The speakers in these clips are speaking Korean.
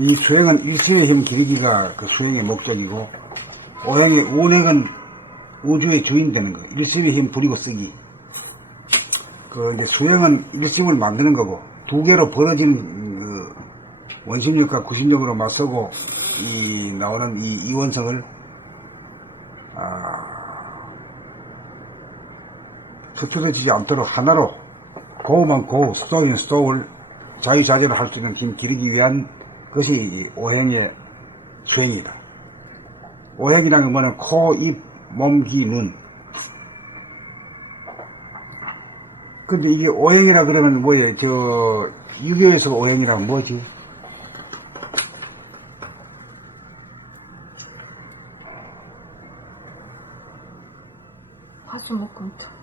이 수행은 일심의 힘 기르기가 그 수행의 목적이고, 오행의 운행은 우주의 주인 되는 거. 일심의 힘 부리고 쓰기. 이제 수행은 일심을 만드는 거고, 두 개로 벌어진 그 원심력과 구심력으로 맞서고 나오는 이 이원성을 흩어지지 않도록 하나로 고우만 고우, 스토우인 스토우를 자유자재로 할 수 있는 힘 기르기 위한 것이 오행의 수행이다. 오행이라는 건 뭐냐면 코, 입, 몸, 귀, 눈. 근데 이게 오행이라 그러면 뭐예요? 유교에서 오행이라면 뭐지? 화수목금토.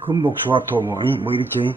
금목, 수화토, 뭐 이렇게, 에?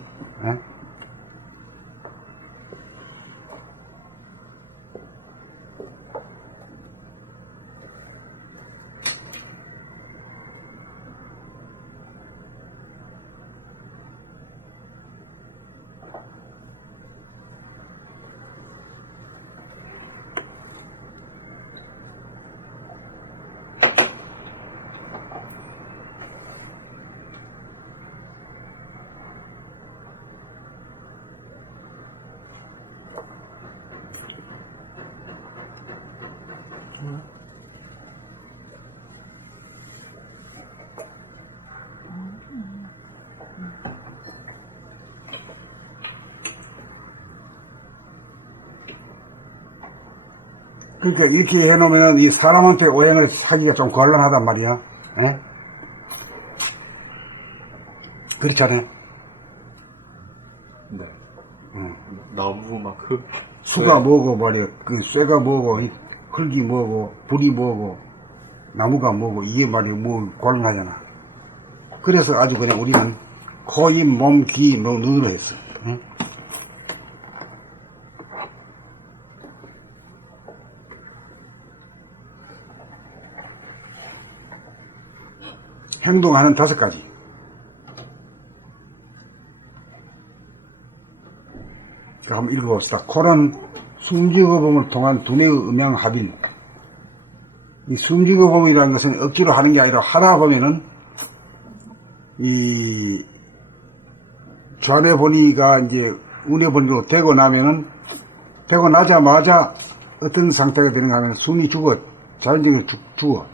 그러니까 이렇게 해놓으면 이 사람한테 오행을 하기가 좀 곤란하단 말이야. 에? 그렇잖아요. 네. 나무 막 흙. 수가 뭐고 말이야. 그 쇠가 뭐고, 흙이 뭐고, 불이 뭐고, 나무가 뭐고, 이게 말이야. 뭐 곤란하잖아. 그래서 아주 그냥 우리는 코, 입, 몸, 귀, 눈으로 했어. 응? 행동하는 5가지. 한번 읽어봅시다. 코는 숨지거범을 통한 두뇌의 음양합일. 이 숨지거범이라는 것은 억지로 하는 게 아니라 하다 보면은 이 좌뇌 본위가 이제 우뇌 본위로 되고 나면은 되고 나자마자 어떤 상태가 되는가 하면 숨이 죽어. 자연적으로 죽어.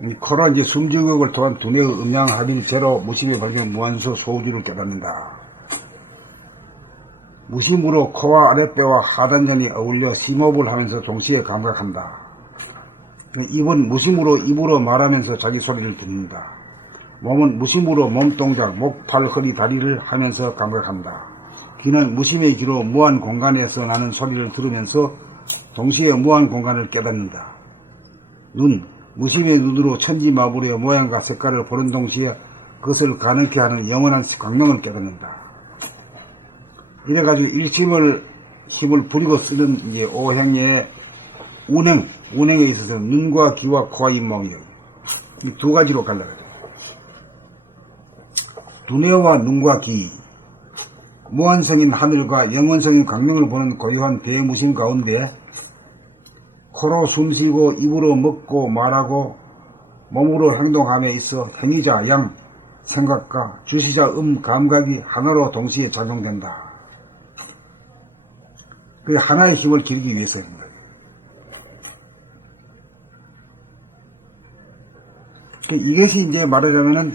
이 코로 이제 숨지극을 통한 두뇌의 음양합일 제로 무심에 발생 무한소 소우주를 깨닫는다. 무심으로 코와 아랫배와 하단전이 어울려 심호흡을 하면서 동시에 감각한다. 입은 무심으로 입으로 말하면서 자기 소리를 듣는다. 몸은 무심으로 몸동작, 목, 팔, 허리, 다리를 하면서 감각한다. 귀는 무심의 귀로 무한 공간에서 나는 소리를 들으면서 동시에 무한 공간을 깨닫는다. 눈, 무심의 눈으로 천지마블의 모양과 색깔을 보는 동시에 그것을 가능케 하는 영원한 광명을 깨닫는다. 이래가지고 일심을 힘을 부리고 쓰는 이제 오행의 운행에 있어서는 눈과 귀와 코와 입, 몸이요. 이 2가지로 갈라요. 두뇌와 눈과 귀, 무한성인 하늘과 영원성인 광명을 보는 고유한 대무심 가운데 코로 숨쉬고 입으로 먹고 말하고 몸으로 행동함에 있어 행위자 양, 생각과 주시자 감각이 하나로 동시에 작용된다. 그 하나의 힘을 기르기 위해서입니다. 이것이 이제 말하자면은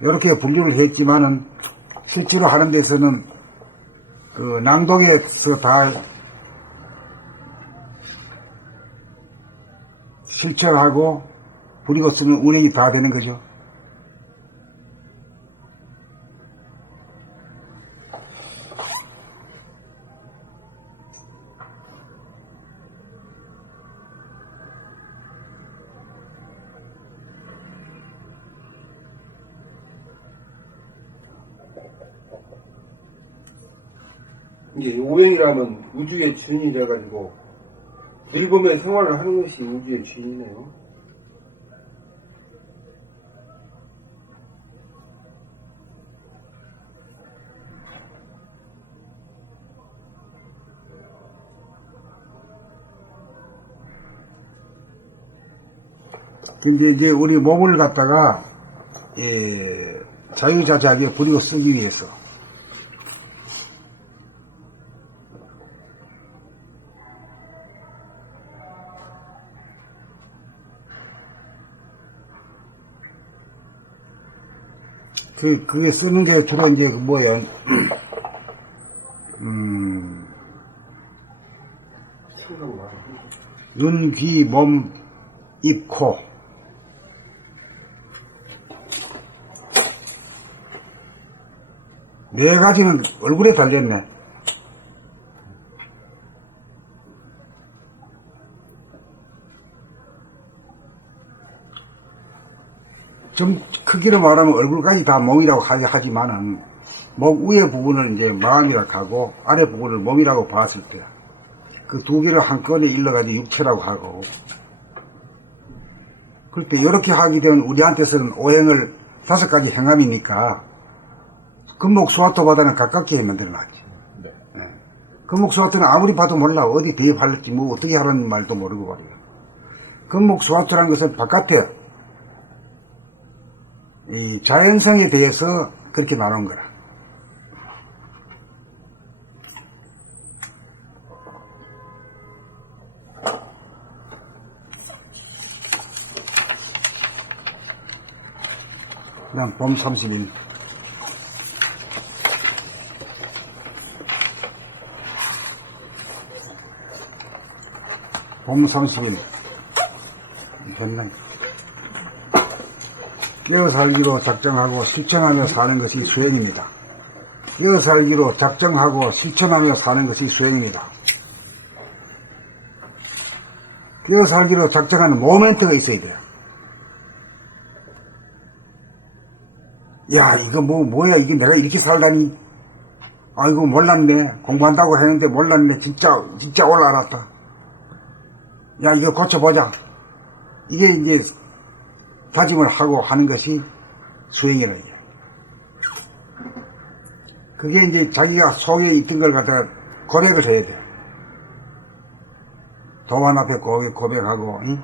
이렇게 분류를 했지만은 실제로 하는 데서는 그 낭독에서 다 실천하고 부리고 쓰는 운행이 다 되는 거죠. 이제 오행이라면 우주의 주인이라 가지고 일범의 생활을 하는 것이 우주의 주인이네요. 근데 이제 우리 몸을 갖다가 자유자재하게 부리고 쓰기 위해서 그게 쓰는 게 주로 이제 뭐예요? 눈, 귀, 몸, 입, 코. 네 가지는 얼굴에 달렸네. 좀 크기로 말하면 얼굴까지 다 몸이라고 하지만은 목 위에 부분을 이제 마음이라고 하고 아래 부분을 몸이라고 봤을 때 그 두 개를 한꺼번에 일러가지고 육체라고 하고, 그럴 때 이렇게 하게 되면 우리한테서는 오행을 5가지 행함이니까 금목수화토보다는 가깝게 만들어놨지. 네. 예. 금목수화토는 아무리 봐도 몰라. 어디 대입할지 뭐 어떻게 하라는 말도 모르고 말이야. 금목수화토라는 것은 바깥에 이 자연성에 대해서 그렇게 나눈 거야. 그다음 봄 30일. 봄 30일. 됐나? 깨어 살기로 작정하고 실천하며 사는 것이 수행입니다. 깨어 살기로 작정하고 실천하며 사는 것이 수행입니다. 깨어 살기로 작정하는 모멘트가 있어야 돼요. 야, 이거 뭐야, 이게 내가 이렇게 살다니. 아이고, 몰랐네. 공부한다고 했는데 몰랐네. 진짜 올 알았다. 야, 이거 고쳐보자. 이게 이제 다짐을 하고 하는 것이 수행이라는 거예요. 그게 이제 자기가 속에 있던 걸 갖다가 고백을 해야 돼. 도안 앞에 고백하고, 응?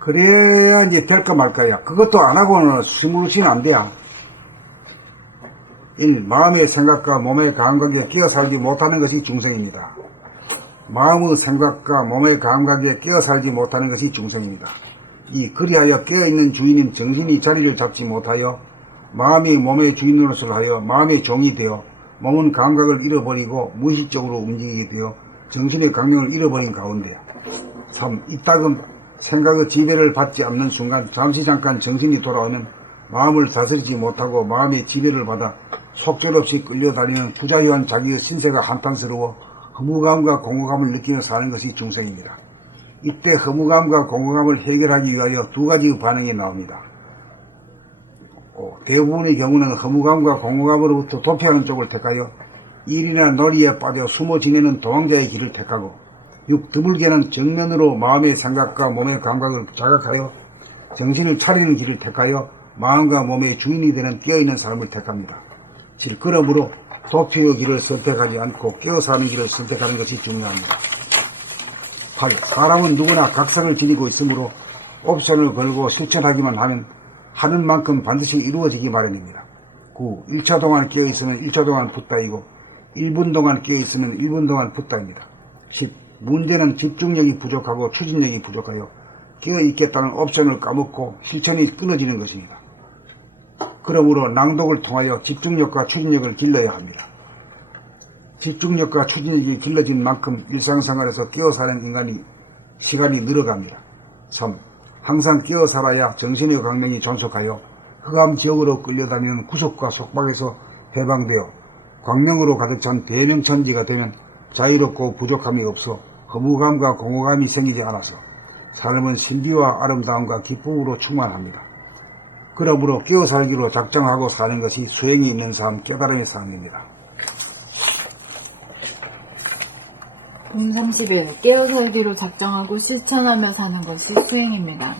그래야 이제 될까 말까야. 그것도 안 하고는 스물시는 안 돼요. 1. 마음의 생각과 몸의 감각에 끼어 살지 못하는 것이 중생입니다. 마음의 생각과 몸의 감각에 끼어 살지 못하는 것이 중생입니다. 2. 그리하여 깨어있는 주인인 정신이 자리를 잡지 못하여 마음이 몸의 주인으로서 하여 마음의 종이 되어 몸은 감각을 잃어버리고 무의식적으로 움직이게 되어 정신의 강령을 잃어버린 가운데 3. 이따금 생각의 지배를 받지 않는 순간 잠깐 정신이 돌아오면 마음을 다스리지 못하고 마음의 지배를 받아 속절없이 끌려다니는 부자유한 자기의 신세가 한탄스러워 허무감과 공허감을 느끼며 사는 것이 중생입니다. 이때 허무감과 공허감을 해결하기 위하여 2가지의 반응이 나옵니다. 대부분의 경우는 허무감과 공허감으로부터 도피하는 쪽을 택하여 일이나 놀이에 빠져 숨어 지내는 도망자의 길을 택하고 6. 드물게는 정면으로 마음의 생각과 몸의 감각을 자각하여 정신을 차리는 길을 택하여 마음과 몸의 주인이 되는 깨어있는 삶을 택합니다. 7. 그러므로 도피의 길을 선택하지 않고 깨어 사는 길을 선택하는 것이 중요합니다. 8. 사람은 누구나 각성을 지니고 있으므로 옵션을 걸고 실천하기만 하면 하는 만큼 반드시 이루어지기 마련입니다. 9. 1초 동안 깨어있으면 1초 동안 붓다이고 1분 동안 깨어있으면 1분 동안 붓다입니다. 10. 문제는 집중력이 부족하고 추진력이 부족하여 깨어있겠다는 옵션을 까먹고 실천이 끊어지는 것입니다. 그러므로 낭독을 통하여 집중력과 추진력을 길러야 합니다. 집중력과 추진력이 길러진 만큼 일상생활에서 깨어 사는 인간이 시간이 늘어갑니다. 3. 항상 깨어 살아야 정신의 강령이 존속하여 흑암 지역으로 끌려다니는 구속과 속박에서 해방되어 광명으로 가득 찬 대명천지가 되면 자유롭고 부족함이 없어 허무감과 공허감이 생기지 않아서 삶은 신비와 아름다움과 기쁨으로 충만합니다. 그러므로 깨어 살기로 작정하고 사는 것이 수행이 있는 삶, 깨달음의 삶입니다. 봄 30일 깨어 살기로 작정하고 실천하며 사는 것이 수행입니다.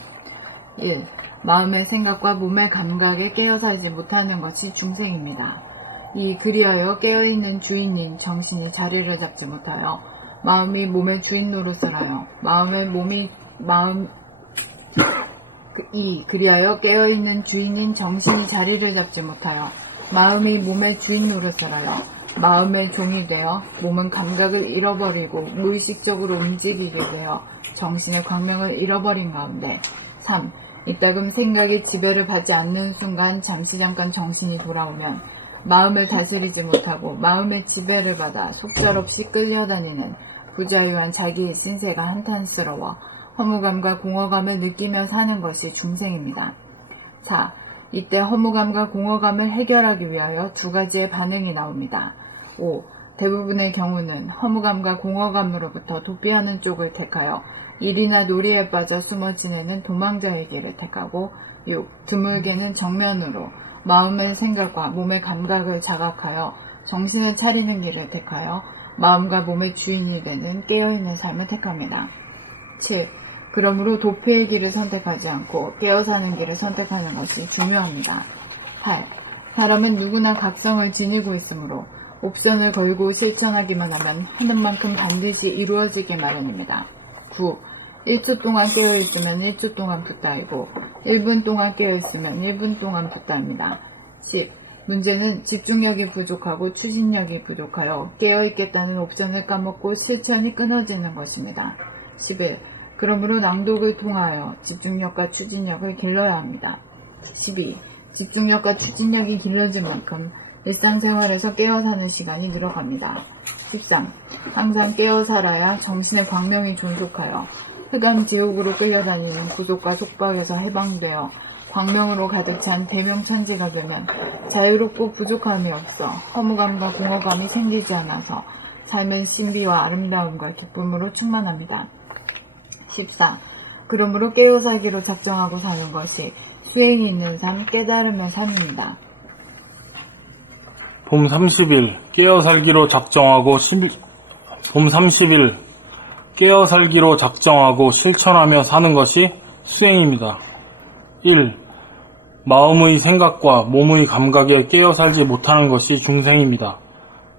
1. 마음의 생각과 몸의 감각에 깨어 살지 못하는 것이 중생입니다. 2. 그리하여 깨어있는 주인인 정신이 자리를 잡지 못하여 마음이 몸의 주인 노릇을 하여 그리하여 깨어있는 주인인 정신이 자리를 잡지 못하여 마음이 몸의 주인 노릇을 하여 마음의 종이 되어 몸은 감각을 잃어버리고 무의식적으로 움직이게 되어 정신의 광명을 잃어버린 가운데 3. 이따금 생각이 지배를 받지 않는 순간 잠시 잠깐 정신이 돌아오면 마음을 다스리지 못하고 마음의 지배를 받아 속절없이 끌려다니는 부자유한 자기의 신세가 한탄스러워 허무감과 공허감을 느끼며 사는 것이 중생입니다. 4. 이때 허무감과 공허감을 해결하기 위하여 두 가지의 반응이 나옵니다. 5. 대부분의 경우는 허무감과 공허감으로부터 도피하는 쪽을 택하여 일이나 놀이에 빠져 숨어 지내는 도망자의 길을 택하고 6. 드물게는 정면으로 마음의 생각과 몸의 감각을 자각하여 정신을 차리는 길을 택하여 마음과 몸의 주인이 되는 깨어있는 삶을 택합니다. 7. 그러므로 도피의 길을 선택하지 않고 깨어 사는 길을 선택하는 것이 중요합니다. 8. 사람은 누구나 각성을 지니고 있으므로 옵션을 걸고 실천하기만 하면 하는 만큼 반드시 이루어지기 마련입니다. 9. 1초 동안 깨어있으면 1초 동안 붓다이고 1분 동안 깨어있으면 1분 동안 붓다입니다. 10. 문제는 집중력이 부족하고 추진력이 부족하여 깨어있겠다는 옵션을 까먹고 실천이 끊어지는 것입니다. 11. 그러므로 낭독을 통하여 집중력과 추진력을 길러야 합니다. 12. 집중력과 추진력이 길러진 만큼 일상생활에서 깨어 사는 시간이 늘어갑니다. 13. 항상 깨어 살아야 정신의 광명이 존속하여 흑암 지옥으로 끌려다니는 구속과 속박에서 해방되어 광명으로 가득 찬 대명천지가 되면 자유롭고 부족함이 없어 허무감과 공허감이 생기지 않아서 삶은 신비와 아름다움과 기쁨으로 충만합니다. 14. 그러므로 깨어 살기로 작정하고 사는 것이 수행이 있는 삶, 깨달음의 삶입니다. 봄 30일 깨어 살기로 작정하고 실천하며 사는 것이 수행입니다. 1. 마음의 생각과 몸의 감각에 깨어 살지 못하는 것이 중생입니다.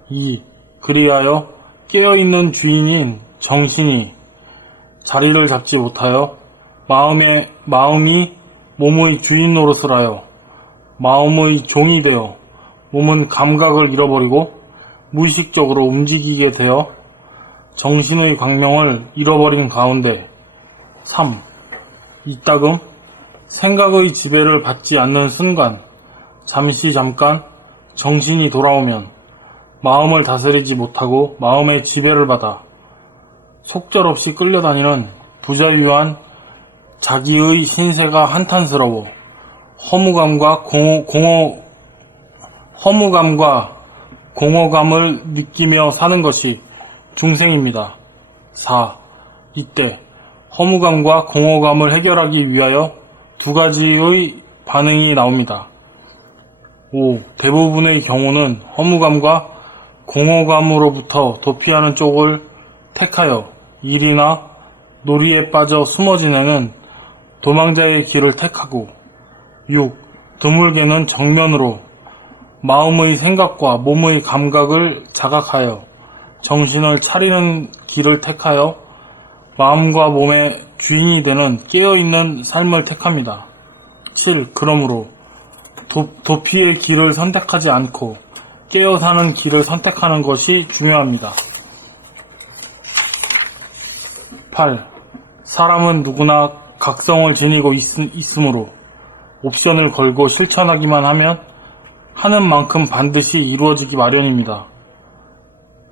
2. 그리하여 깨어있는 주인인 정신이 자리를 잡지 못하여 마음이 몸의 주인 노릇을 하여 마음의 종이 되어 몸은 감각을 잃어버리고 무의식적으로 움직이게 되어 정신의 광명을 잃어버린 가운데 3. 이따금 생각의 지배를 받지 않는 순간 잠시 잠깐 정신이 돌아오면 마음을 다스리지 못하고 마음의 지배를 받아 속절없이 끌려다니는 부자유한 자기의 신세가 한탄스러워 허무감과 공허감을 느끼며 사는 것이 중생입니다. 4. 이때 허무감과 공허감을 해결하기 위하여 두 가지의 반응이 나옵니다. 5. 대부분의 경우는 허무감과 공허감으로부터 도피하는 쪽을 택하여 일이나 놀이에 빠져 숨어 지내는 도망자의 길을 택하고 6. 드물게는 정면으로 마음의 생각과 몸의 감각을 자각하여 정신을 차리는 길을 택하여 마음과 몸의 주인이 되는 깨어있는 삶을 택합니다. 7. 그러므로 도피의 길을 선택하지 않고 깨어 사는 길을 선택하는 것이 중요합니다. 8. 사람은 누구나 각성을 지니고 있으므로 옵션을 걸고 실천하기만 하면 하는 만큼 반드시 이루어지기 마련입니다.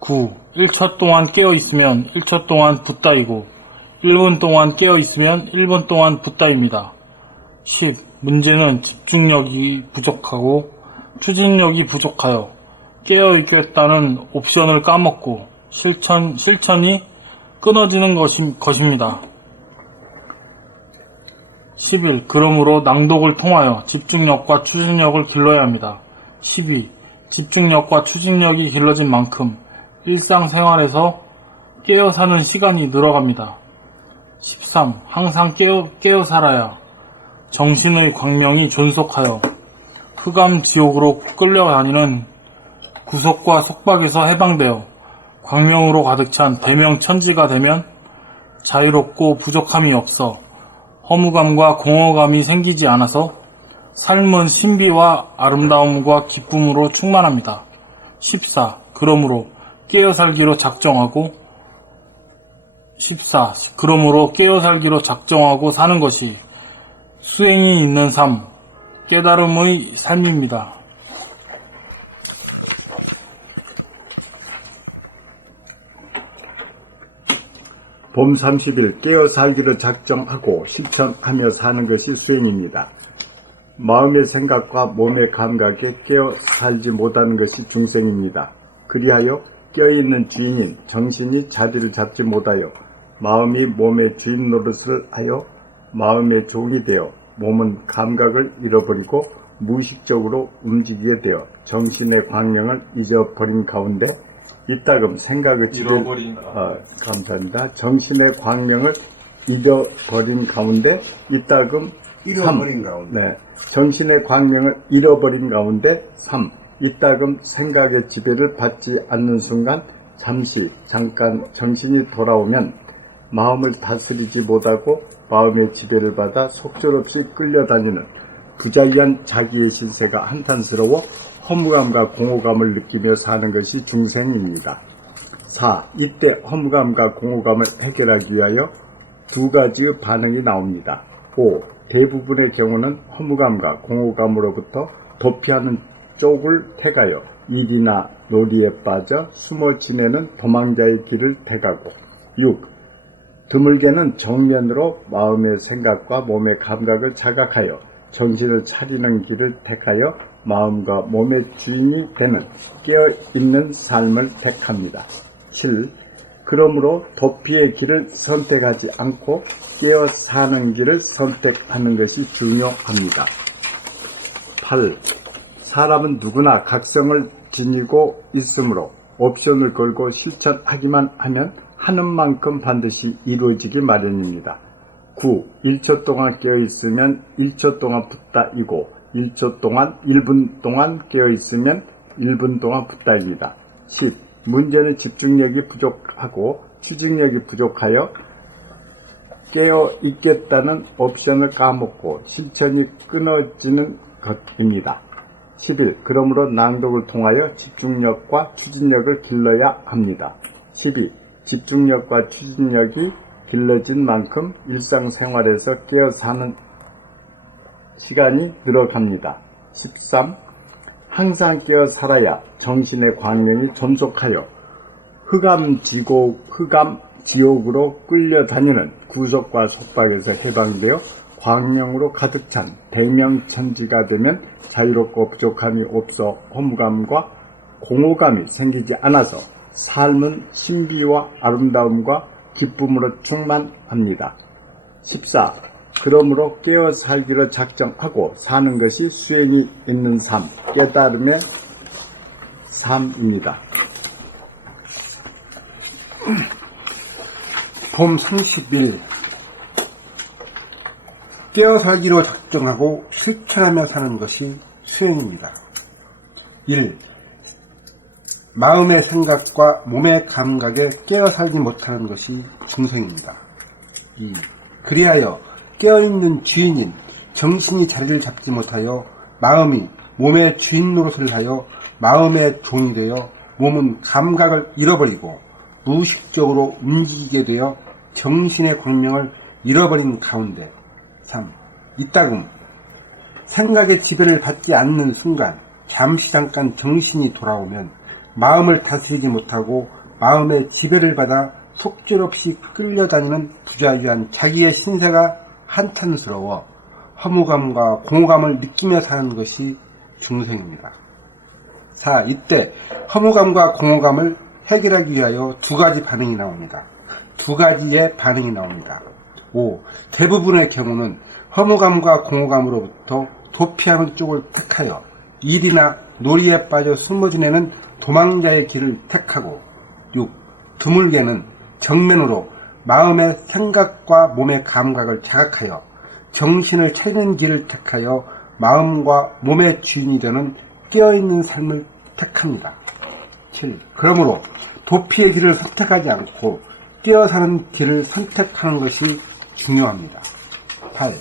9. 1초 동안 깨어 있으면 1초 동안 붓다이고 1분 동안 깨어 있으면 1분 동안 붓다입니다. 10. 문제는 집중력이 부족하고 추진력이 부족하여 깨어 있겠다는 옵션을 까먹고 실천이 끊어지는 것입니다. 11. 그러므로 낭독을 통하여 집중력과 추진력을 길러야 합니다. 12. 집중력과 추진력이 길러진 만큼 일상생활에서 깨어 사는 시간이 늘어갑니다. 13. 항상 깨어 살아야 정신의 광명이 존속하여 흑암 지옥으로 끌려다니는 구속과 속박에서 해방되어 광명으로 가득 찬 대명천지가 되면 자유롭고 부족함이 없어 허무감과 공허감이 생기지 않아서 삶은 신비와 아름다움과 기쁨으로 충만합니다. 14. 그러므로 깨어 살기로 작정하고 사는 것이 수행이 있는 삶, 깨달음의 삶입니다. 봄 30일 깨어 살기를 작정하고 실천하며 사는 것이 수행입니다. 마음의 생각과 몸의 감각에 깨어 살지 못하는 것이 중생입니다. 그리하여 깨어있는 주인인 정신이 자리를 잡지 못하여 마음이 몸의 주인 노릇을 하여 마음의 종이 되어 몸은 감각을 잃어버리고 무의식적으로 움직이게 되어 정신의 광명을 잊어버린 가운데 이따금 생각의 지배를 감사합니다. 정신의 광명을 잃어버린 가운데 이따금 잃어버린 가운데. 네, 정신의 광명을 잃어버린 가운데 3. 이따금 생각의 지배를 받지 않는 순간 잠깐 정신이 돌아오면 마음을 다스리지 못하고 마음의 지배를 받아 속절없이 끌려다니는 부자유한 자기의 신세가 한탄스러워 허무감과 공허감을 느끼며 사는 것이 중생입니다. 4. 이때 허무감과 공허감을 해결하기 위하여 두 가지의 반응이 나옵니다. 5. 대부분의 경우는 허무감과 공허감으로부터 도피하는 쪽을 택하여 일이나 놀이에 빠져 숨어 지내는 도망자의 길을 택하고 6. 드물게는 정면으로 마음의 생각과 몸의 감각을 자각하여 정신을 차리는 길을 택하여 마음과 몸의 주인이 되는 깨어있는 삶을 택합니다. 7. 그러므로 도피의 길을 선택하지 않고 깨어 사는 길을 선택하는 것이 중요합니다. 8. 사람은 누구나 각성을 지니고 있으므로 옵션을 걸고 실천하기만 하면 하는 만큼 반드시 이루어지기 마련입니다. 9. 1초 동안 깨어있으면 1초 동안 붓다이고 1분 동안 깨어있으면 1분 동안 붓다입니다. 10. 문제는 집중력이 부족하고 추진력이 부족하여 깨어있겠다는 옵션을 까먹고 실천이 끊어지는 것입니다. 11. 그러므로 낭독을 통하여 집중력과 추진력을 길러야 합니다. 12. 집중력과 추진력이 길러진 만큼 일상생활에서 깨어 사는 시간이 늘어갑니다. 13. 항상 깨어 살아야 정신의 광명이 존속하여 흑암 지옥으로 끌려다니는 구속과 속박에서 해방되어 광명으로 가득 찬 대명천지가 되면 자유롭고 부족함이 없어 허무감과 공허감이 생기지 않아서 삶은 신비와 아름다움과 기쁨으로 충만합니다. 14. 그러므로 깨어 살기로 작정하고 사는 것이 수행이 있는 삶, 깨달음의 삶입니다. 봄 30일 깨어 살기로 작정하고 실천하며 사는 것이 수행입니다. 1. 마음의 생각과 몸의 감각에 깨어 살지 못하는 것이 중생입니다. 2. 그리하여 깨어있는 주인인 정신이 자리를 잡지 못하여 마음이 몸의 주인 노릇을 하여 마음의 종이 되어 몸은 감각을 잃어버리고 무의식적으로 움직이게 되어 정신의 광명을 잃어버린 가운데 3. 이따금 생각의 지배를 받지 않는 순간 잠깐 정신이 돌아오면 마음을 다스리지 못하고 마음의 지배를 받아 속절없이 끌려다니는 부자유한 자기의 신세가 한탄스러워 허무감과 공허감을 느끼며 사는 것이 중생입니다. 4. 이때 허무감과 공허감을 해결하기 위하여 두 가지 반응이 나옵니다. 두 가지의 반응이 나옵니다. 5. 대부분의 경우는 허무감과 공허감으로부터 도피하는 쪽을 택하여 일이나 놀이에 빠져 숨어 지내는 도망자의 길을 택하고 6. 드물게는 정면으로 마음의 생각과 몸의 감각을 자각하여 정신을 차리는 길을 택하여 마음과 몸의 주인이 되는 깨어있는 삶을 택합니다. 7. 그러므로 도피의 길을 선택하지 않고 깨어 사는 길을 선택하는 것이 중요합니다. 8.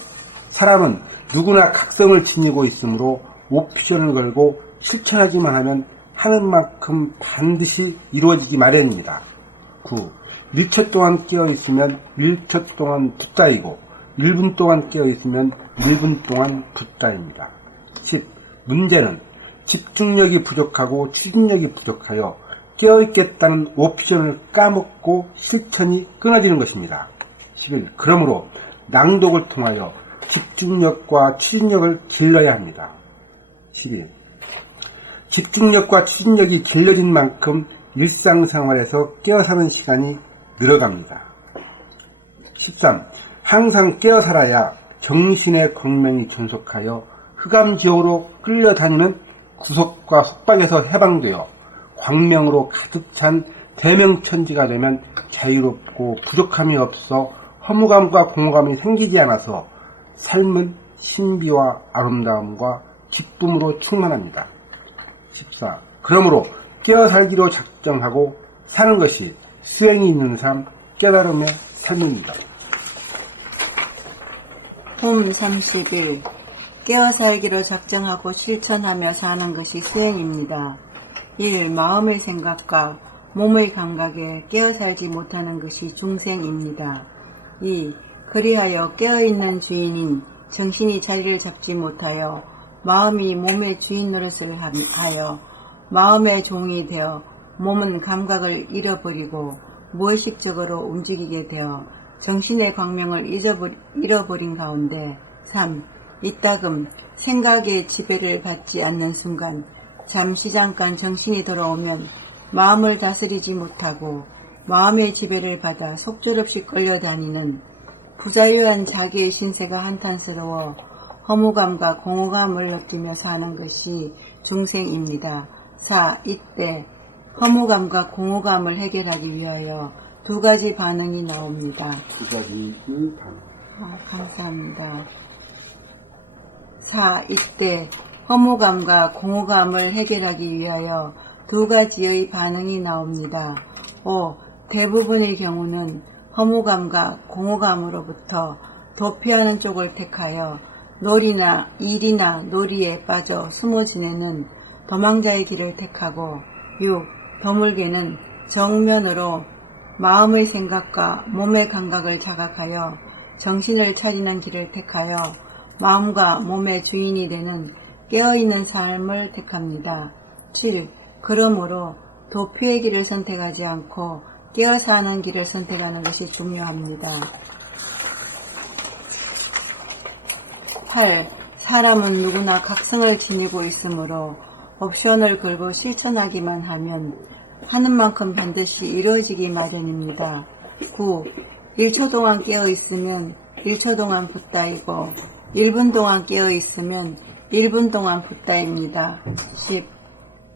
사람은 누구나 각성을 지니고 있으므로 옵션을 걸고 실천하기만 하면 하는 만큼 반드시 이루어지기 마련입니다. 9. 1초 동안 깨어있으면 1초 동안 붓다이고 1분 동안 깨어있으면 1분 동안 붓다입니다. 10. 문제는 집중력이 부족하고 추진력이 부족하여 깨어있겠다는 옵션을 까먹고 실천이 끊어지는 것입니다. 11. 그러므로 낭독을 통하여 집중력과 추진력을 길러야 합니다. 12. 집중력과 추진력이 길러진 만큼 일상생활에서 깨어사는 시간이 늘어갑니다. 13. 항상 깨어살아야 정신의 광명이 존속하여 흑암지옥으로 끌려다니는 구속과 속박에서 해방되어 광명으로 가득 찬 대명천지가 되면 자유롭고 부족함이 없어 허무감과 공허감이 생기지 않아서 삶은 신비와 아름다움과 기쁨으로 충만합니다. 14. 그러므로 깨어 살기로 작정하고 사는 것이 수행이 있는 삶, 깨달음의 삶입니다. 홈 30일 깨어 살기로 작정하고 실천하며 사는 것이 수행입니다. 1. 마음의 생각과 몸의 감각에 깨어 살지 못하는 것이 중생입니다. 2. 그리하여 깨어있는 주인인 정신이 자리를 잡지 못하여 마음이 몸의 주인 노릇을 하여 마음의 종이 되어 몸은 감각을 잃어버리고 무의식적으로 움직이게 되어 정신의 광명을 잃어버린 가운데 3. 이따금 생각의 지배를 받지 않는 순간 잠시 잠깐 정신이 돌아오면 마음을 다스리지 못하고 마음의 지배를 받아 속절없이 끌려다니는 부자유한 자기의 신세가 한탄스러워 허무감과 공허감을 느끼며 사는 것이 중생입니다. 4. 이때 허무감과 공허감을 해결하기 위하여 두 가지 반응이 나옵니다. 감사합니다. 4. 이때 허무감과 공허감을 해결하기 위하여 두 가지의 반응이 나옵니다. 5. 대부분의 경우는 허무감과 공허감으로부터 도피하는 쪽을 택하여 놀이나 일이나 놀이에 빠져 숨어 지내는 도망자의 길을 택하고 6. 드물게는 정면으로 마음의 생각과 몸의 감각을 자각하여 정신을 차리는 길을 택하여 마음과 몸의 주인이 되는 깨어있는 삶을 택합니다. 7. 그러므로 도피의 길을 선택하지 않고 깨어 사는 길을 선택하는 것이 중요합니다. 8. 사람은 누구나 각성을 지니고 있으므로 옵션을 걸고 실천하기만 하면 하는 만큼 반드시 이루어지기 마련입니다. 9. 1초 동안 깨어있으면 1초 동안 붓다이고 1분 동안 깨어있으면 1분 동안 붓다입니다. 10.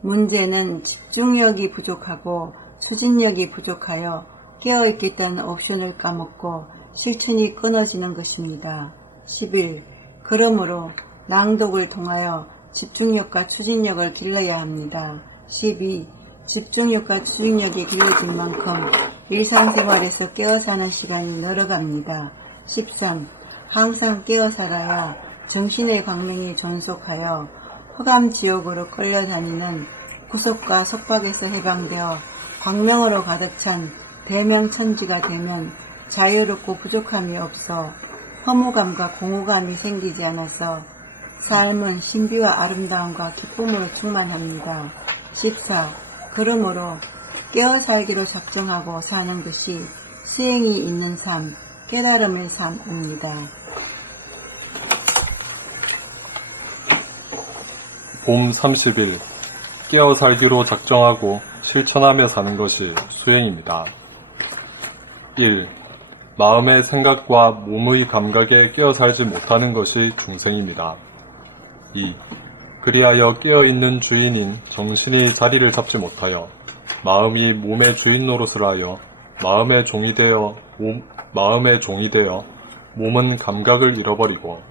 문제는 집중력이 부족하고 추진력이 부족하여 깨어있겠다는 옵션을 까먹고 실천이 끊어지는 것입니다. 11. 그러므로 낭독을 통하여 집중력과 추진력을 길러야 합니다. 12. 집중력과 추진력이 길러진 만큼 일상생활에서 깨어 사는 시간이 늘어갑니다. 13. 항상 깨어 살아야 정신의 광명이 존속하여 흑암지옥으로 끌려다니는 구속과 속박에서 해방되어 광명으로 가득 찬 대명천지가 되면 자유롭고 부족함이 없어 허무감과 공허감이 생기지 않아서 삶은 신비와 아름다움과 기쁨으로 충만합니다. 14. 그러므로 깨어 살기로 작정하고 사는 것이 수행이 있는 삶, 깨달음의 삶입니다. 봄 30일 깨어 살기로 작정하고 실천하며 사는 것이 수행입니다. 1. 마음의 생각과 몸의 감각에 깨어 살지 못하는 것이 중생입니다. 2. 그리하여 깨어있는 주인인 정신이 자리를 잡지 못하여 마음이 몸의 주인 노릇을 하여 마음의 종이 되어 몸은 감각을 잃어버리고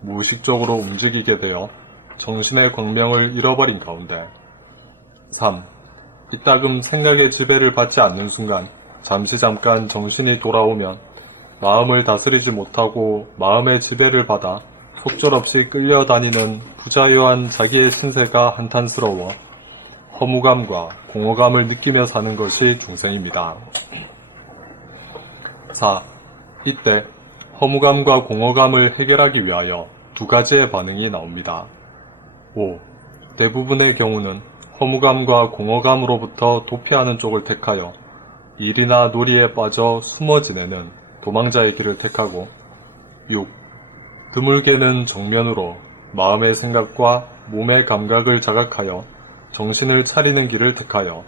무의식적으로 움직이게 되어 정신의 광명을 잃어버린 가운데 3. 이따금 생각의 지배를 받지 않는 순간 잠깐 정신이 돌아오면 마음을 다스리지 못하고 마음의 지배를 받아 속절없이 끌려다니는 부자유한 자기의 신세가 한탄스러워 허무감과 공허감을 느끼며 사는 것이 중생입니다. 4. 이때 허무감과 공허감을 해결하기 위하여 두 가지의 반응이 나옵니다. 5. 대부분의 경우는 허무감과 공허감으로부터 도피하는 쪽을 택하여 일이나 놀이에 빠져 숨어 지내는 도망자의 길을 택하고 6. 드물게는 정면으로 마음의 생각과 몸의 감각을 자각하여 정신을 차리는 길을 택하여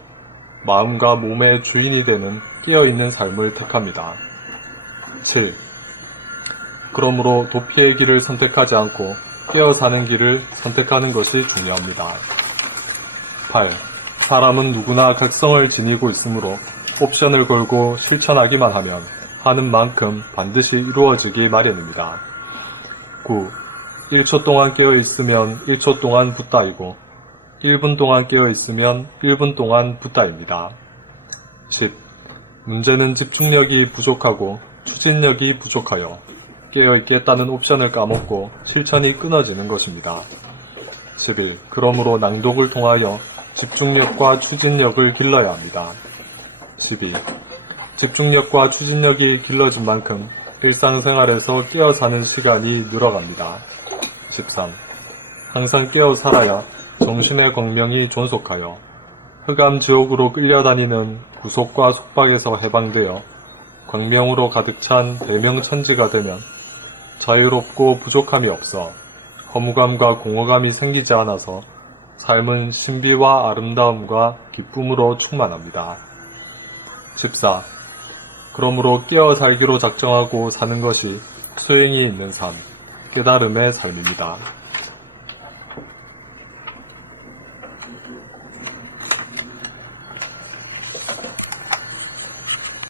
마음과 몸의 주인이 되는 깨어있는 삶을 택합니다. 7. 그러므로 도피의 길을 선택하지 않고 깨어 사는 길을 선택하는 것이 중요합니다. 8. 사람은 누구나 각성을 지니고 있으므로 옵션을 걸고 실천하기만 하면 하는 만큼 반드시 이루어지기 마련입니다. 9. 1초 동안 깨어있으면 1초 동안 붓다이고 1분 동안 깨어있으면 1분 동안 붓다입니다. 10. 문제는 집중력이 부족하고 추진력이 부족하여 깨어있겠다는 옵션을 까먹고 실천이 끊어지는 것입니다. 11. 그러므로 낭독을 통하여 집중력과 추진력을 길러야 합니다. 12. 집중력과 추진력이 길러진 만큼 일상생활에서 깨어 사는 시간이 늘어갑니다. 13. 항상 깨어 살아야 정신의 광명이 존속하여 흑암 지옥으로 끌려다니는 구속과 속박에서 해방되어 광명으로 가득 찬 대명천지가 되면 자유롭고 부족함이 없어 허무감과 공허감이 생기지 않아서 삶은 신비와 아름다움과 기쁨으로 충만합니다. 14. 그러므로 깨어 살기로 작정하고 사는 것이 수행이 있는 삶, 깨달음의 삶입니다.